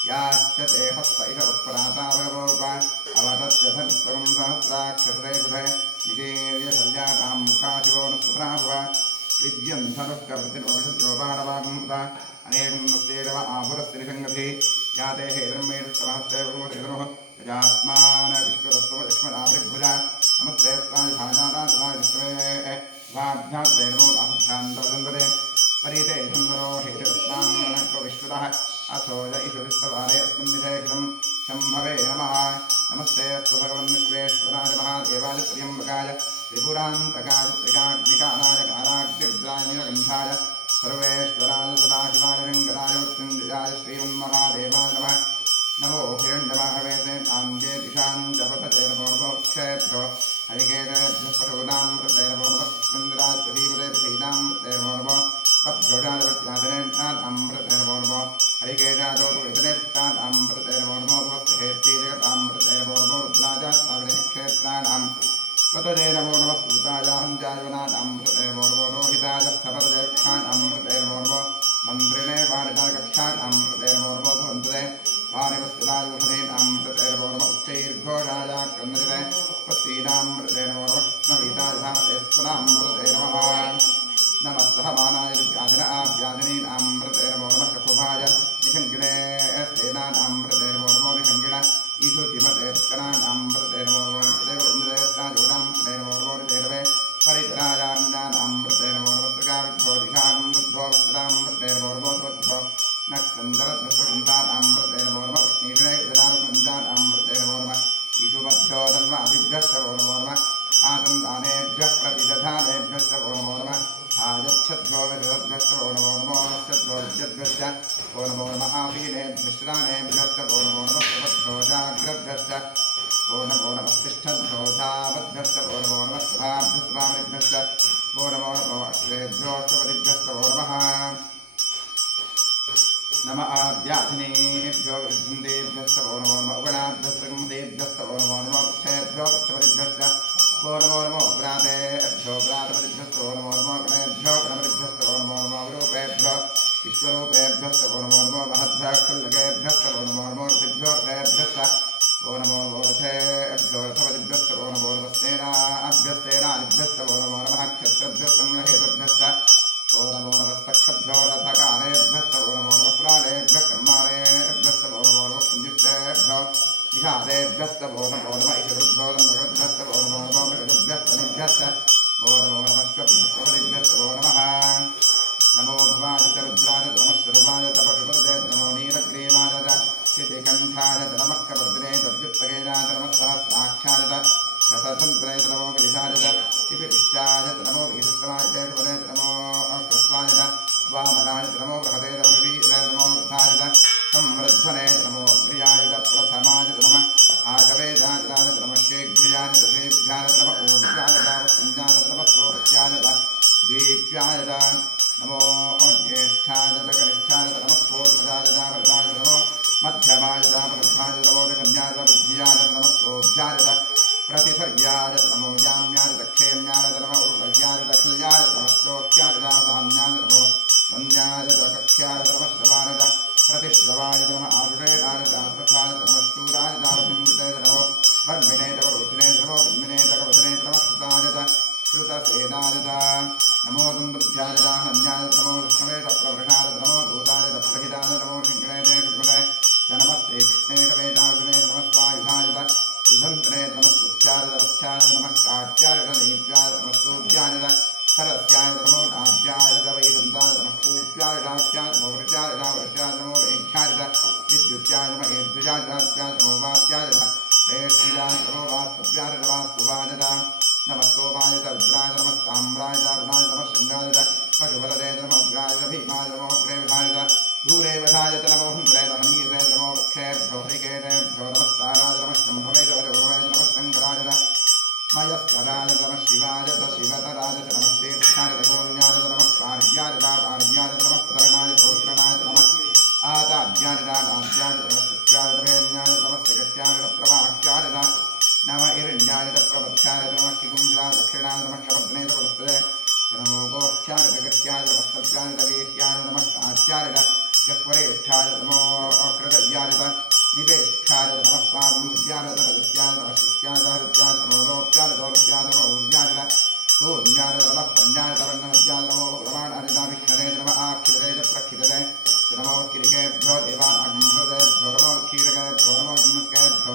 याश्च ते हस्त इषवत्पराता भगवोप अवतत्य धनुस्त्वं सहस्राक्षसते बुधे निषेव्य शल्यातां मुखा शिवो न सुप्राभुव विद्यं धनुष्कवृत्तिर्वशद्रोपाणवागुमुदा अनेकं नस्येरव आभुरस्य निषङ्गभिः याते हेद्रम्मेणुस्तमहस्ते भगवतेदनुः यजात्मान विश्वदस्व लक्ष्मणाभिर्भुजा नमस्ते स्वामि भाजाता तथा विश्वे वाभ्यात्रे नमो वासभ्यान्तवदन्तते परिते धन्वरो हेतस्वान्नको विश्वतः अथो ज ईश्वरिस्तवारे अस्मिन्निधेक्षं शम्भवे नमः नमस्ते अस्तु भगवन् विश्वेश्वराय महादेवाय त्र्यम्बकाय त्रिपुरान्तकाय त्रिकाग्निकालाय कालाग्निरुद्राय नीलकण्ठाय सर्वेश्वराय सदाशिवाय रङ्गराय मृत्युञ्जयाय श्रीमन्महादेवाय नमः नमो हिरण्यवाहवेते ताञ्जे दिशां जपतते नमोर्भोक्षेभ्यो हरिकेतेभ्यः पशूनामृते नमो नमस्मिन्द्राय प्रदीपते प्रसीदामृते नमो नमो पद्भ्योजादवत्यादनेन्नादामृते नमो नमो हरिकेशादोपवितनेत्तादामृते नमो नमो भवस्तेहेत्ति जगतामृते नमो नमो रुद्राजात्ताग्नेक्षेत्राणां पतजे नमो नमः सूतायाहं जायवनादामृते नमो नमो रोहिताय स्थपतजेक्षाणामृते नमो नमो मन्त्रिणे वाणिताकक्षाणां प्रतेर्मोर्मो भवन्तते वाणिवस्तिदायुषधीनां प्रतेर्मोर्म उच्चैर्घोषाया क्रन्दते पत्नीनां प्रतेर्मोर्मष्णवीतायुधामतेस्तुनां प्रते नमः नमस्तः मानाय व्याधिनीनां प्रतेर्मोर्म ककुभाय निशङ्किणे स्तेनानां प्रतेर्मोर्मो निशङ्किण ईशुतिमते स्कनानां प्रतेर्मोर्मो निदेवन्द्रेष्टाजूनां प्रतेर्मोर्मो निदेरवे परितराजान्यानां प्रतेर्मोर्मस्त्रगाविद्धो दिशागं वृद्धो वस्त्रां प्रतेर्मोर्मोद्वद्धो नक्षन्दरद्वस्वचिन्तानां प्रतेर्मोर्म उष्णीषणे उदरारुकन्तानां प्रतेर्मोर्म ईशुमध्यो धन्वादिभ्यश्चोर्मोर्म आतन्दानेभ्यः प्रतिदधानेभ्यश्चोर्मोर्म आयच्छद्भ्यो विदद्भ्यश्चोर्मोर्मोऽस्यद्भ्यो विद्यद्भ्यश्च ओर्मोर्म आसीनेभ्यश्रानेभ्यश्चोर्मोर्म प्रबद्धो जाग्रद्भ्यश्च ओर्मोर्मस्तिष्ठद्भ्यो धावद्भ्यश्च ओर्मोर्मस्वाभ्यस्वामिभ्यश्च ओर्मोर्मो अश्वेभ्योऽष्टपदिभ्यश्चोर्मः नम आद्याधिनेभ्यो वृद्धेभ्यश्च ओर्मोर्म उगणाभ्यश्च ओर्मोर्म क्षेभ्यो गच्छपदिभ्यश्च ओर्मोर्मो व्रातेभ्यो व्रातपदिभ्यश्च ओर्मोर्मो गणेभ्यो गणपतिभ्यश्च ओर्मोर्मो रूपेभ्यो विश्वरूपेभ्यश्च ओर्मोर्मो महद्भ्यः क्षुल्लकेभ्यश्च ओर्मोर्मो रथिभ्यो रथेभ्यश्च ओर्मोर्मो रथेभ्यो रथपदिभ्यश्च ओर्मोर्मस्तेनाभ्यस्तेनादिभ्यश्च ओर्मोर्मः क्षत्रभ्यः सङ्ग्रहेतभ्यश्च ओर्मोर्मस्तक्षभ्यो रथकारेभ्यश्च ओर्मोर्मपुराणेभ्यः कर्माणेभ्यश्च ओर्मोर्मः कुञ्जिष्टेभ्यो निषादेभ्यश्च ओर्मोर्म ईशरुद्भ्यो दम्भगद्भ्यश्च ओर्मोर्मो मृगजुभ्यश्च ओर्मोर्मश्वभ्यश्च नमः नमो भवाय च रुद्राय नमः शर्वाय च पशुपतये नमो नीलग्रीवाय च शितिकण्ठाय च नमः कपद्रे च व्युत्तकेनाय च नमः सहस्राक्षाय च शतसन्त्रे च नमो गिरिशाय च शिपिष्टाय च नमो ईशुक्रमाय च शुभदे च नमो क्रस्वाय च वामनाय च नमो बृहदे च वृषीरे च नमो वृद्धाय च संवृध्वने च नमो प्रियाय च प्रथमाय च नमः आशवेदाय च नमः शीघ्रियाय च शेभ्याय च नमः ऊर्ध्याय च वृत्तिञ्जाय च नमः श्लोकस्याय च द्वीप्याय च नमो ज्येष्ठाय च कनिष्ठाय च नमः पूर्वजाय च वरदाय च नमो मध्यमाय च प्रथमाय च नमो जगन्याय च बुद्धियाय च नमः सोऽभ्याय च प्रतिसर्याय च नमो याम्याय च क्षेम्याय च नमः उर्वज्याय च दक्षिल्याय च नमः श्लोक्याय च धान्याय च नमो वन्याय च कक्ष्याय च नमः श्रवाय च प्रतिश्रवाय च नमः आरुषेणाय च आत्मथाय च नमः शूराय च आवतिन्द्रते च नमो वर्मिणे च वरुथिने च नमो विद्मिने च कवचने च नमः श्रुताय च श्रुतसेनाय च नमो दन्दुभ्याय च हन्याय च नमो विष्णवे च प्रवृषाय च नमो दूताय च प्रहिताय च नमो शङ्करे च शुभदे च नमस्ते कृष्णे च वेदाग्ने च नमः स्वायुधाय च सुधन्त्रे च नमः स्तुत्याय च वत्स्याय च नमः काट्याय च नीत्याय च नमः सूर्याय च सरस्याय च नमो नाद्याय च वैदन्ताय च नमः कूप्याय च डाक्याय च नमो वृत्याय च वर्ष्याय च नमो वेङ्ख्याय च विद्युत्याय च नमः एद्युजाय च दात्याय च नमो वात्याय च प्रेष्ठिजाय च नमो वास्तव्याय च वास्तुवाय च नमस्तोमाय च रुद्राय च नमः ताम्राय च अरुणाय च नमः शृङ्गाय च पशुपतये च नमः उग्राय च भीमाय च नमो प्रेमधाय च दूरे वधाय च नमो हन्त्रे च हनीरे च नमो वृक्षेभ्यो हरिकेटेभ्यो नमस्ताराय च नमः शम्भवे च वजोभवे च नमः शङ्कराय च मयस्कराय च नमः शिवाय च शिवतराय च नमः तीर्थाय च गोण्याय च नमः पार्याय च पार्याय च नमः प्रतरणाय च उत्तरणाय च नमः आताभ्याय च नाद्याय च नमः शुक्राय च भेन्याय च नमः सिगत्याय च प्रवाह्याय च नमः हिरण्याय च प्रवत्याय च नमः किकुञ्जलाय दक्षिणाय च नमः क्षपद्ने च पुरस्ते च नमो गोष्ठ्याय च गत्याय च वस्तव्याय च वेश्याय च नमः कात्याय च गह्वरेष्ठाय च नमो कृतज्ञाय च निवेष्ठाय च नमः स्वागुल्याय च रजस्याय च नमः शुक्याय च हरित्याय च नमो लोप्याय च दौलप्याय च नमो ऊर्जाय च सूर्याय च नमः पन्याय च वर्णमद्याय च नमो प्रमाणाय च विक्षणे च नमः आक्षिरे च प्रक्षिरे च नमो किरिकेभ्यो देवानागमृतेभ्यो नमो क्षीरकेभ्यो नमो किमुकेभ्यो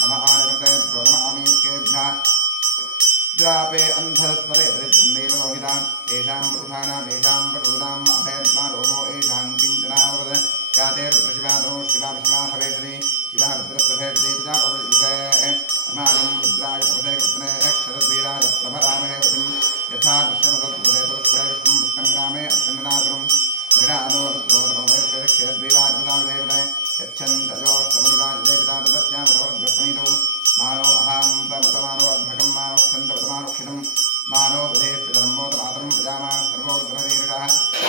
नमः आनिर्तेभ्यो नमः आमीर्केभ्यः द्रापे अन्धस्मरे परिचन्देव लोहितां येषां पुरुषाणां येषां पशूनाम् अभेर्मा रोमो येषां किञ्चनावद यातेर्प्रशिवादो शिवा विश्वा हवेश्री शिवा रुद्रस्वभेश्री प्रजापवृजुषे हिमालयं रुद्राय तपसे कृत्ने क्षरद्वीराय प्रभरामहे वचन यथा दृश्यमसद्भुते पुरस्परे विष्णुं पुष्टङ्ग्रामे अखण्डनाथुरं दृढानो रुद्रोधरोमेक्षरद्वीराय प्रदाविदेवते यच्छन्तजोष्टमनुराज देवता तदस्यामतवरद्रष्मणितौ मानो अहां तमतमानो अभ्यकं मानो क्षन्तपतमानुक्षितं मानो बधेः पितरम्बोतमातरं प्रजामानः सर्वोर्ध्वरीर्षः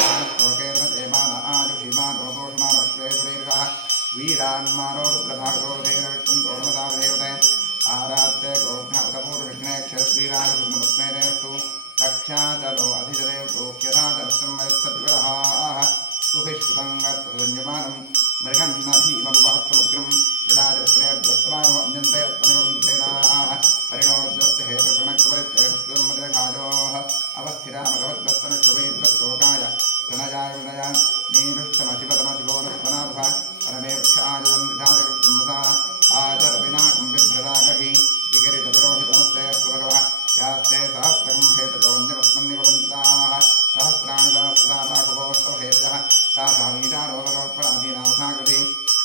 मानश्लोकेन देवान आजुषिमानो घोषमानो अश्वेश्वरीर्षः वीरान्मानो रुद्रभागोधैर्विष्णुन्तोर्मदावदेवते आरात्ते गोघ्नपतपूर्वविघ्ने क्षरश्रीराय पूर्णमस्मेरेस्तु रक्षाचरो अधिजदेव प्रोक्ष्यथा दर्शं वयत्सद्विरहाः सुख सास्तमुग्रं विडाजवित्रेर्द्वस्तमानो अन्यन्ते अत्मनिवन्धेनाः परिणोर्द्वस्य हेतुर्प्रणक्तपरित्रेष्टमदिरघायोः अवस्थिरामगवद्वस्तनश्रुवेद्वस्तोकाय तनजाय विनया नीरुष्टमशिवतमशिवोनस्मनाभा परमे वृक्षाजवन्निधाजकृत्युम्बसार आचरविनाकं बिभ्रदागहि विगिरितविरोहितमस्ते स्वभगवः यास्ते सहस्रकं हेतजोऽन्यमस्मन्निवदन्ताः सहस्राणि सहस्रदाभाकुभोस्तव हेतजः तासामीशारोभगवत्पराधीनावधाकृति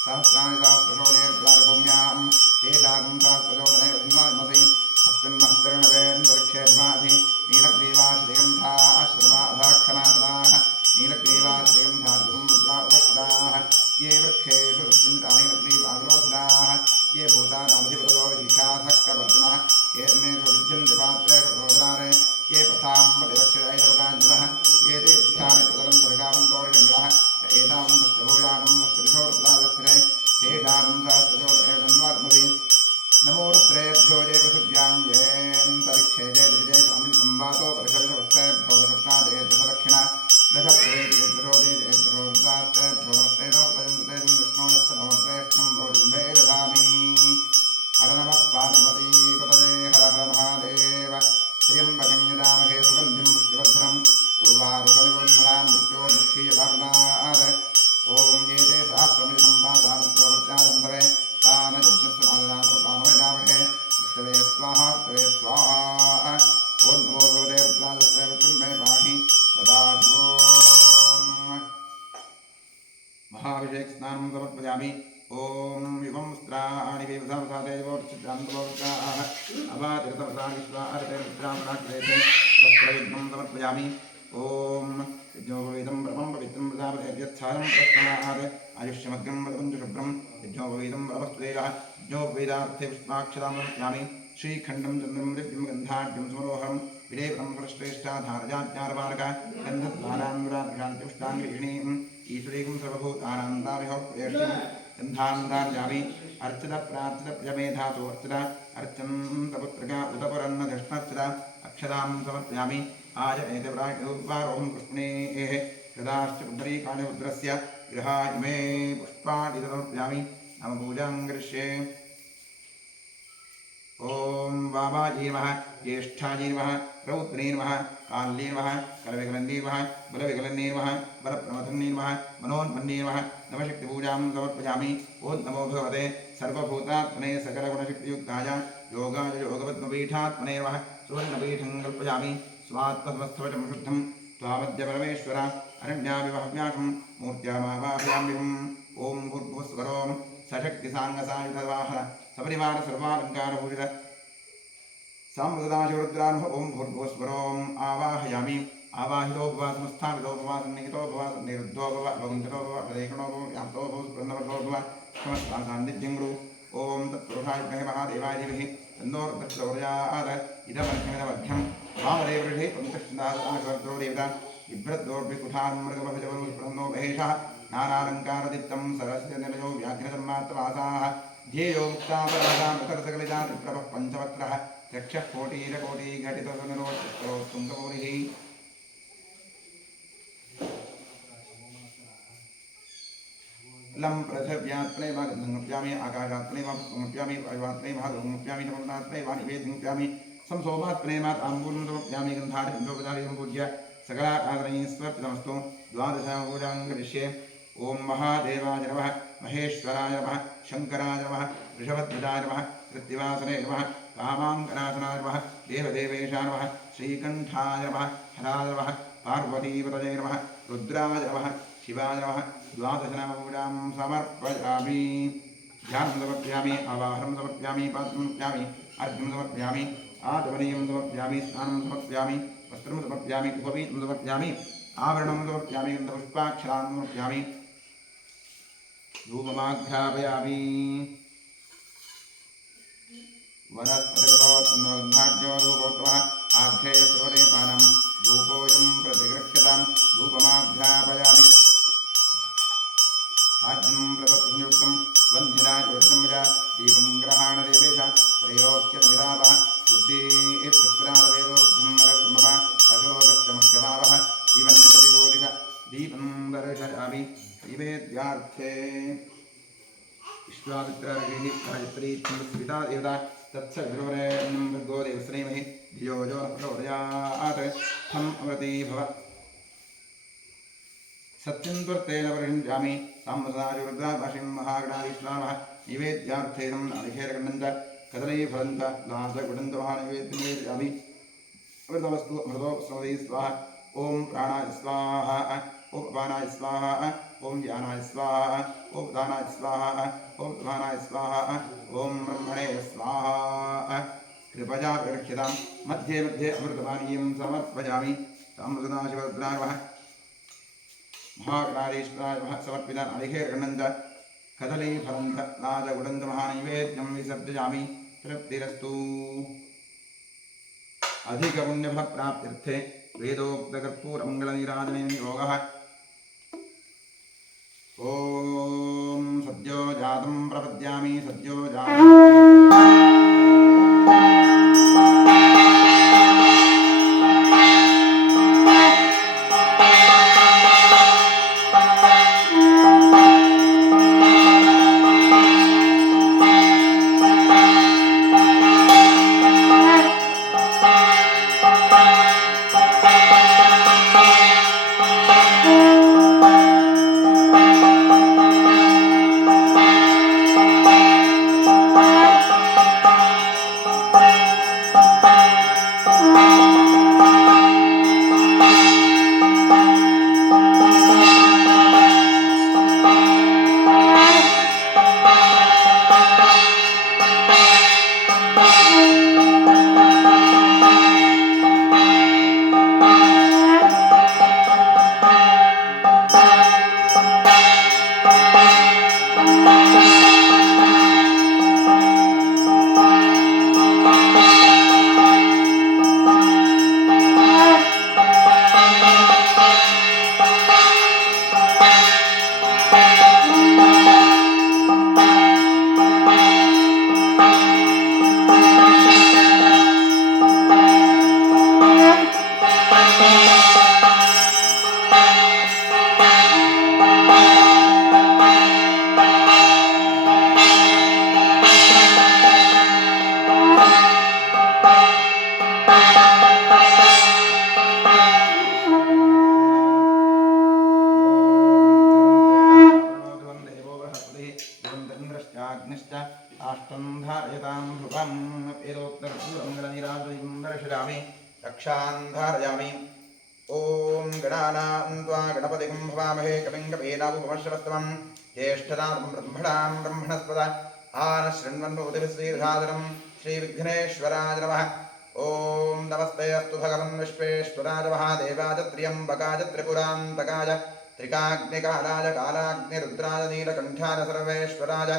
सहस्राणि सहस्रशोदेर्द्वारभूम्यां तेषाकं सहस्रशोदने वधिमात्मसि अस्मिन् महत्तरुणवेन्दरिक्षे भवाधि नीलग्रीवाश्रिगन्धाश्रमाधाक्षमातराः नीलग्रीवाश्रिगन्धार्गुम्बुद्रा उपस्थिताः ये वृक्षेषु नीलग्रीवाग्रोषिताः ये भूतानामधिपतयो विशिखाधक्कवर्जिनः ये निर्विद्यन्ते पात्रेषु सोदरारे ये पथाम्बतिरक्षरैरवराञ्जनः ये ते वृक्षाणि तदरन्तर्गावन्तोषिङ्गलः एतां दष्टभूयागं दष्टरिषोर्दादस्थिरे तेषागं सहस्रजोदनेर्धन्वात्मसि नमो रुद्रेभ्यो जय पृथिव्यां येऽन्तरिक्षे जय दिविजय संवातो वर्षविषवस्तेभ्यो दशप्रादे दशदक्षिणा दशप्रदेशोदे जयद्रोर्दास्तेभ्यो नमस्ते नमस्ते विष्णोदस्य नमस्तेष्णं भोजम्भे दधामि हर नमः पार्वतीपतये हर हर महादेव त्र्यम्बकं यजामहे सुगन्धिं पुष्टिवर्धनम् उर्वारुकविवन्धनान् मृत्योर्मुक्षीयभावनात् ॐ ये ते सहस्रमिदं पादामृत्योर्वृत्यादन्तरे तान यज्ञस्य मादनामहे विष्णवे स्वाहा तवे स्वाहा ॐ नमो भगवते रुद्रादस्वे मृत्युन्मे पाहि सदा महाभिषेक स्नानं समर्पयामि ॐ युगं स्त्राणि विवसादेवोर्चित्रान्तवोर्गाः अवातिरतवसानि विश्वार्तेर्विद्रामणाग्रेते वस्त्रविघ्नं समर्पयामि ॐ यज्ञोपवीतं ब्रह्मं पवित्रं प्रजापतेर्यच्छालं प्रश्नात् आयुष्यमग्रं वदपञ्चशुभ्रं यज्ञोपवीतं ब्रह्मस्त्वेयः यज्ञोपवीतार्थे पुष्पाक्षतां समर्पयामि श्रीखण्डं चन्द्रं ऋग्यं गन्धाढ्यं समरोहरं विलेपनं परश्रेष्ठाधारजाज्ञारवारक गन्धद्वाराङ्गुराधिशान्तिपुष्टाङ्गीणीम् ईश्वरीं सर्वभूतानान्दाभिहोप्रेष्यं गन्धान्दार्यामि अर्चित प्रार्चित प्रजमेधातु अर्चित अर्चन्तपुत्रका उदपुरन्नधिष्ठर्चित अक्षतां समर्पयामि आज एतप्रारोहं कृष्णेः यदाश्च पुण्डरीकाणि रुद्रस्य गृहाय इमे पुष्पाणि समर्पयामि नम पूजां करिष्ये ओम वामाजी नमः ज्येष्ठाजी नमः रौद्री नमः काल्ये नमः कलविकलन्ये नमः बलविकलन्ये नमः बलप्रमथन्ये नमः मनोन्मन्ये नमः नवशक्तिपूजां समर्पयामि ओं नमो भगवते सर्वभूतात्मने सकलगुणशक्तियुक्ताय योगाय योगपद्मपीठात्मने नमः सुवर्णपीठं कल्पयामि स्वात्मसमस्तवचं शुद्धं त्वामद्य परमेश्वर अरण्याभिवहव्यासं मूर्त्यामावाहयाम्यहम् ओं भूर्भुवस्वरों सशक्तिसाङ्गसायुधवाहन सपरिवार सर्वालंकारभूषित साम्प्रदाशिवरुद्रान् ओं भूर्भुवस्वरों आवाहयामि आवाहितो भव समस्थापितो भव सन्निहितो भव निरुद्धो भव अवगुण्ठितो भव प्रदेशणो भव व्याप्तो भव स्पृन्दवतो भव समस्तासान्निध्यं गुरु ओं तत्पुरुषाय विद्महे महादेवाय धीमहि तन्नो रुद्रः प्रचोदयात् इदमर्घ्यमिदमर्घ्यं वामदेवऋषे पंकजनाथो देवता बिभ्रद्दोर्भिकुठान्मृगभजवरो स्पृन्दो महेशः नानालङ्कारदीप्तं सरस्य निलयो व्याघ्रधर्मात्मवासाः ध्येयो मुक्तापराधामृतरसकलिता त्रिप्रभः पञ्चवक्त्रः चक्षः कोटिरकोटिघटितसुनिरोत्तरोत्तुङ्गपूरिः लं पृथिव्यात्मने वा गन्धङ्गप्यामि आकाशात्मने वा पुष्पङ्गप्यामि वायुवात्मने वा धूमप्यामि नमोन्नात्मने वा निवेदङ्प्यामि संसोमात्मने वा ताम्बूलं समर्पयामि गन्धारि पञ्चोपचारिकं पूज्य सकलाकादरैः स्वर्पितमस्तु द्वादशपूजां करिष्ये ओं महादेवाय नमः महेश्वराय नमः शङ्कराय नमः ऋषभध्वजाय नमः कृत्तिवासने नमः कामाङ्कनाशनाय नमः देवदेवेशाय नमः श्रीकण्ठाय नमः हराय नमः पार्वतीपतये नमः रुद्राय नमः शिवाय नमः द्वादशनामपूजां समर्पयामि ध्यानं समर्पयामि आवाहनं समर्पयामि पात्रं समर्पयामि अर्घ्यं समर्पयामि आचमनीयं समर्पयामि स्नानं समर्पयामि वस्त्रं समर्पयामि उपवीतं समर्पयामि आवरणं समर्पयामि गन्धपुष्पाक्षरान् समर्पयामि धूपमाघ्रापयामि वनस्पतिगतो तन्नोगन्धाढ्यो धूपोत्तमः आघ्रेयस्वरे पानं धूपोऽयं प्रतिगृह्यतां धूपमाघ्रापयामि आज्ञं प्रवत्संयुक्तं वन्धिना ज्योतिषं दीपं ग्रहाण देवेश त्रयोक्यमिरावः बुद्धिः पुष्परावेदोग्धं नरसम्भव पशोगश्चमुख्यभावः जीवनं प्रतिशोधिष दीपं दर्शयामि नैवेद्यार्थे विश्वामित्रऋषिः गायत्री छन्दस्विता देवता तत्सवितुर्वरेण्यं भर्गो देवस्य धीमहि धियो यो नः प्रचोदयात् थम् अमृती भव सत्यं त्वर्तेन परिषिञ्चामि साम्बसायुर्द्राभाषिं महागणाधीश्वरामः नैवेद्यार्थेनं नारिकेलकण्डञ्च कदलीफलञ्च नाथगुडन्तमहानैवेद्यं अमृतवस्तु अमृतोपस्मदे स्वाहा ॐ प्राणाय स्वाहा ॐ अपानाय स्वाहा ॐ ज्ञानाय स्वाहा ॐ दानाय स्वाहा ॐ समानाय स्वाहा ॐ ब्रह्मणे स्वाहा कृपया विरक्षतां मध्ये मध्ये अमृतपानीयं समर्पयामि ताम्रसदाशिवरुद्रार्वः महागणाधीश्वराय समर्पिता नारिकेलकण्डञ्च कदलीफलञ्च नाथगुडन्तमहानैवेद्यं विसर्जयामि तृप्तिरस्तु अधिकपुण्यफलप्राप्त्यर्थे वेदोक्तकर्पूरमङ्गलनीराजनेन योगः ॐ सद्यो जातं प्रपद्यामि सद्यो जातं रक्षान्धारयामि ॐ गणानां त्वा गणपतिं भवामहे कविं कवीनामुपमश्रवस्तमं ज्येष्ठतां ब्रह्मणां ब्रह्मणस्पद आनशृण्वन्नोतिभिश्रीधादनं श्रीविघ्नेश्वराय नमः ॐ नमस्ते अस्तु भगवन् विश्वेश्वराय महादेवाय त्र्यम्बकाय त्रिपुरान्तकाय त्रिकाग्निकालाय कालाग्निरुद्राय नीलकण्ठाय सर्वेश्वराय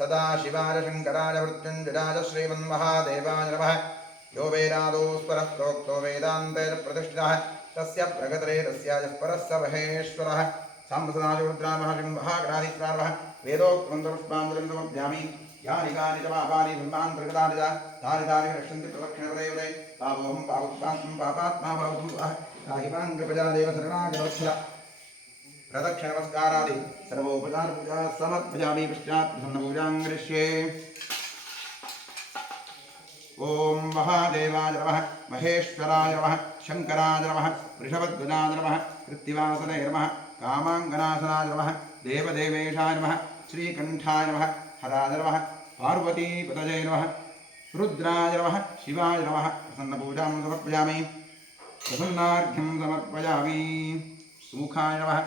सदाशिवाय शङ्कराय मृत्युञ्जयाय श्रीमन्महादेवाय नमः यो वेदादोस्परः प्रोक्तो वेदान्ते प्रतिष्ठितः तस्य प्रगतरे तस्याय परः स महेश्वरः साम्बसदाशिवरुद्रामहर्षिं महागणाधीश्वरः वेदोक्तमन्त्रपुष्पाञ्जलिं समर्पयामि यानि कानि च पापानि ब्रह्मान्तर्गतानि च तानि तानि रक्षन्ति प्रदक्षिणपदे पापोऽहं पापोत्पात्मं पापात्मा भवभूवः राहिमां कृपया देव शरणागतवत्सल प्रदक्षिणनमस्कारादि सर्वोपचारपूजा समर्पयामि पश्चात् प्रसन्नपूजां करिष्ये ॐ महादेवाय नमः महेश्वराय नमः शङ्कराय नमः वृषभध्वजाय नमः कृत्तिवासने नमः कामाङ्गनाशनाय नमः देवदेवेशाय नमः श्रीकण्ठाय नमः हराय नमः पार्वतीपतये नमः रुद्राय नमः शिवाय नमः प्रसन्नपूजां समर्पयामि प्रसन्नार्घ्यं समर्पयामि सुमुखाय नमः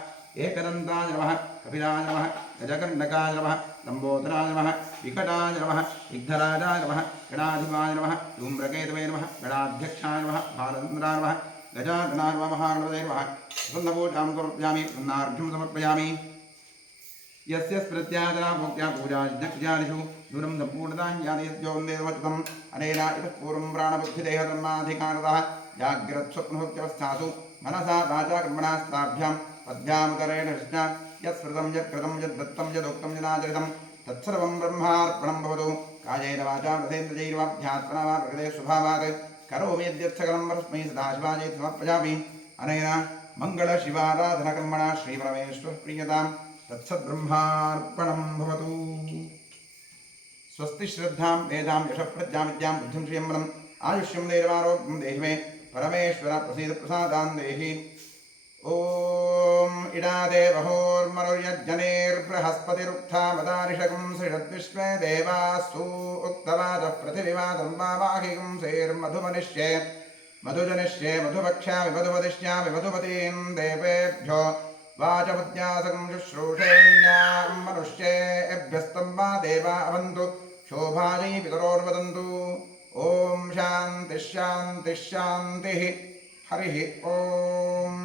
एकदन्ताय नमः कपिलाय नमः गजकर्णकाय नमः लम्बोदराय नमः विकटाय नमः विघ्नराजाय नमः गणाधिपाय नमः धूम्रकेतवे नमः गणाध्यक्षाय नमः भालचन्द्राय नमः गजाननाय नमः महागणपतये नमः प्रसन्नपूजां समर्पयामि प्रसन्नार्घ्यं समर्पयामि यस्य स्मृत्यादना भोक्त्या पूजादिषु दूरं सम्पूर्णतां याति यद्योगन्देवचतम् अनेन इतः पूर्वं प्राणबुद्धिदेहधर्माधिकारतः जाग्रत्स्वप्नभुक्त्यवस्थासु मनसा वाचा कर्मणा स्ताभ्यां पद्भ्यामुदरेण कृष्ण यत्स्मृतं यत्कृतं यद्दत्तं यदुक्तं यदाचरितं तत्सर्वं ब्रह्मार्पणं भवतु कायेन वाचा रथेन्द्रजैर्वाध्यात्मना वा प्रकृते स्वभावात् करोमि यद्यत्सकलं परस्मै सदाशिवायै समर्पयामि अनेन मङ्गलशिवाराधनकर्मणा श्रीपरमेश्वरप्रियतां तत्सद्ब्रह्मार्पणं भवतु। स्वस्ति श्रद्धां वेदां यशप्रज्ञां विद्यां बुद्धिं श्रियं बलम् आयुष्यं धैर्यमारोग्यं देहि मे परमेश्वर प्रसीद प्रसादान् देहि ॐ इडादेवहोर्मरुयज्जनेर्बृहस्पतिरुक्था वदारिषगं श्रीषद्विश्वे देवासु उक्तवादः पृथिविवादं वावाहिगं सेर्मधुमनिष्ये मधुजनिष्ये मधुभक्ष्यामि मधुवदिष्यामि मधुपतीं देवेभ्यो वाचमुद्यासकं शुश्रूषेण्यां मनुष्येभ्यस्तं वा देवा अवन्तु शोभायै पितरोर्वदन्तु ॐ शान्तिः शान्तिः शान्तिः हरिः ॐ